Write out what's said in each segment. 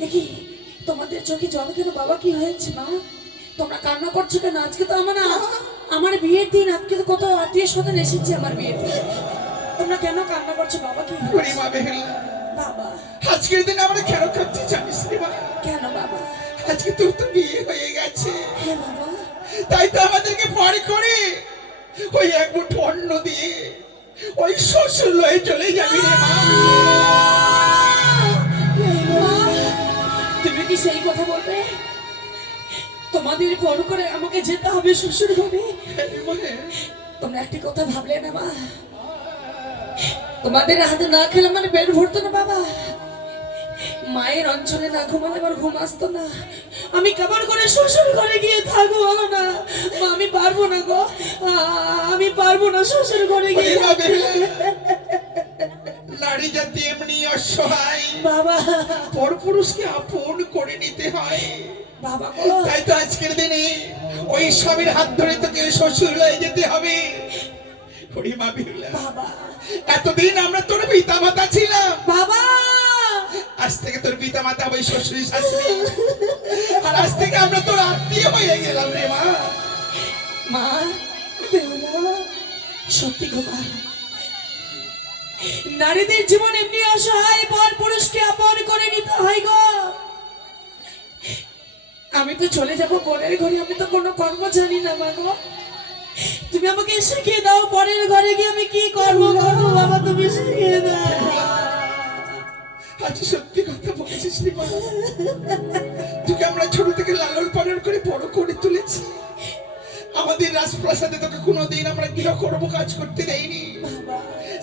দেখি তোমাদের চোখে জল কেন বাবা? কি হয়েছে মা? তোমরা কান্না করছো কেন? আজকে তো আমার বিয়ের দিন। আজকে তো কত আত্মীয় স্বজন এসেছে আমার বিয়ের দিন। তোমরা কেন কান্না করছো বাবা? কি বাবা আজকের দিন আমরা কেন কাঁদছি জানিস রে মা? কেন বাবা? আজকে তোর তো বিয়ে হয়ে গেছে, হ্যাঁ বাবা। তাই তো আমাদেরকে পরে করে ওই এক মুঠো অন্ন দিয়ে ওই শ্বশুর লয়ে চলে যাবি রে মা। তুমি কি সেই কথা বলবে? তোমাদের ফোন করে আমাকে যেতে হবে শ্বশুর ঘরে? তোমরা একটি কথা ভাবলে না মা? তোমাদের হাতে না খেলে মানে পেট ভরতো না বাবা। মায়ের অঞ্চলে না ঘুমালে আমার ঘুম আসতো না। আমি কেমন করে শ্বশুর ঘরে গিয়ে থাকবো বলো না মা? আমি পারবো না গো, আমি পারবো না শ্বশুর ঘরে গিয়ে। নারী জাতি এমনি অসহায় বাবা, পরপুরুষকে আপন করে নিতে হয় বাবা। তাই তো আজকের দিনে ওই স্বামীর হাত ধরে তোকে শ্বশুর লয়ে যেতে হবে। বাবা, এতদিন আমরা তোর পিতা মাতা ছিলাম বাবা। আজ থেকে তোর পিতা মাতা ওই শ্বশুর শাশুড়ি, আর আজ থেকে আমরা তোর আত্মীয় হয়ে গেলাম রে মা। মা, বেহুলা, সত্যি গো মা, নারীদের জীবন এমনি অসহায়, পর পুরুষকে আপন করে নিতে হয় গো। আমি তো চলে যাব পরের ঘরে, আমি তো কোনো কর্ম জানি না মা গো। তুমি আমাকে শিখিয়ে দাও পরের ঘরে গিয়ে আমি কি কর্ম করবো বাবা, তুমি শিখিয়ে দাও। আজ সত্যি কথা বলেছিস রে মা। তোকে আমরা ছোট থেকে লালন পালন করে বড় করে তুলেছি। আমাদের রাজপ্রাসাদে তোকে কোনোদিন আমরা গৃহকর্ম কাজ করতে দেইনি,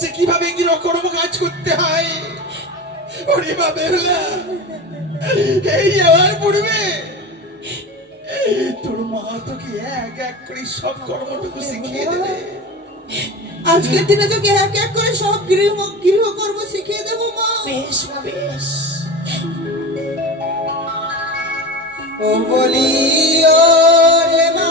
যে কিভাবে গৃহকর্ম কাজ করতে হয়। ওরে বাবা, এই যাওয়ার পূর্বে তোর মা তোকে এক এক করে সব কর্মটুকু শিখিয়ে দেবে। আজকের দিনে তোকে এক এক করে সব গৃহকর্ম শিখিয়ে দেবো মা। বেশ মা, বেশ। ও বলি ও রে মা,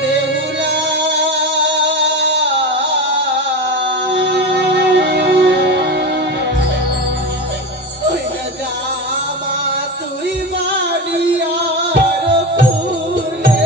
বেহুলা, জামা তুই বাড়িয়ার ফুলে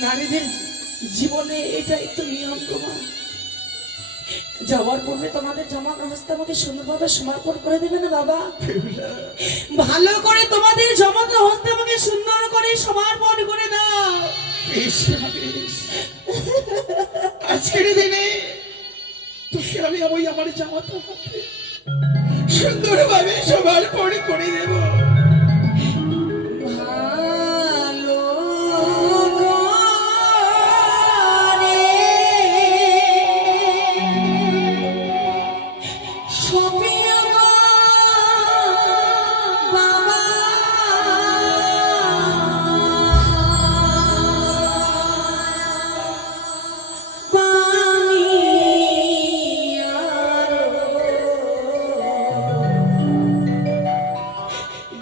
নারীদের জীবনে এটাই তো নিয়ম গো মা। যাওয়ার পূর্বে তোমাদের জামার হস্তে আমাকে সুন্দরভাবে সমর্পণ করে দেবে না বাবা? বেহুলা, ভালো করে তোমাদের জামার হস্তে আমাকে সুন্দর করে সমর্পণ করে দাও। বেশ মা, বেশ। আজকের দিনে তোকে আমি ওই আমার জামাতা হাতে সুন্দরভাবে সমর্পণ করে দেব। ভালো করে সপিয়া গো বাবা,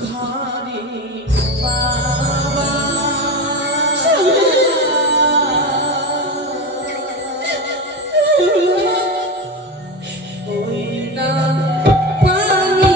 ঘরে বাবা ওই না পানি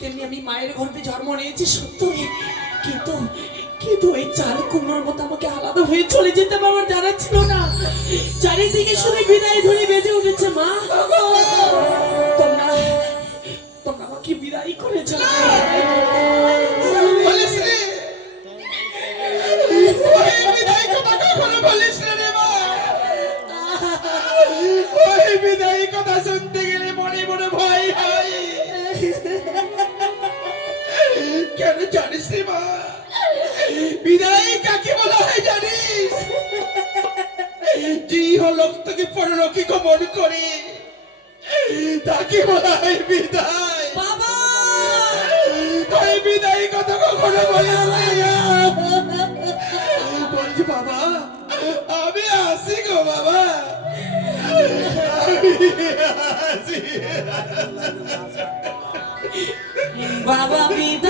তেমনি আমি মায়ের গর্ভে জন্ম নিয়েছি সত্যই, কিন্তু কিন্তু এই চাল কুমড়োর মতো আমাকে আলাদা হয়ে চলে যেতে আমার জানা ছিল না। চারিদিকে শুধু বিদায় ধরে বেজে উঠেছে মা। তোমরা তোমরা আমাকে বিদায় করে চলে বলিস রে ওই বিদায় কথা কখনো বলিস না রে মা। ওই বিদায় কথা শুনতে গেলে মনে মনে ভয় হয়। কেন জানিস রে মা, বিদায় কাকে বলা হয় জানিস? যে হলক তোকে পরলোকে গমন করে তাকে বলা হয় বিদায়। বাবা ওই বিদায় কথা কখনো বলিস না। বলছি বাবা আমি আসি গো বাবা, আমি আসি। বাবা বিদায়।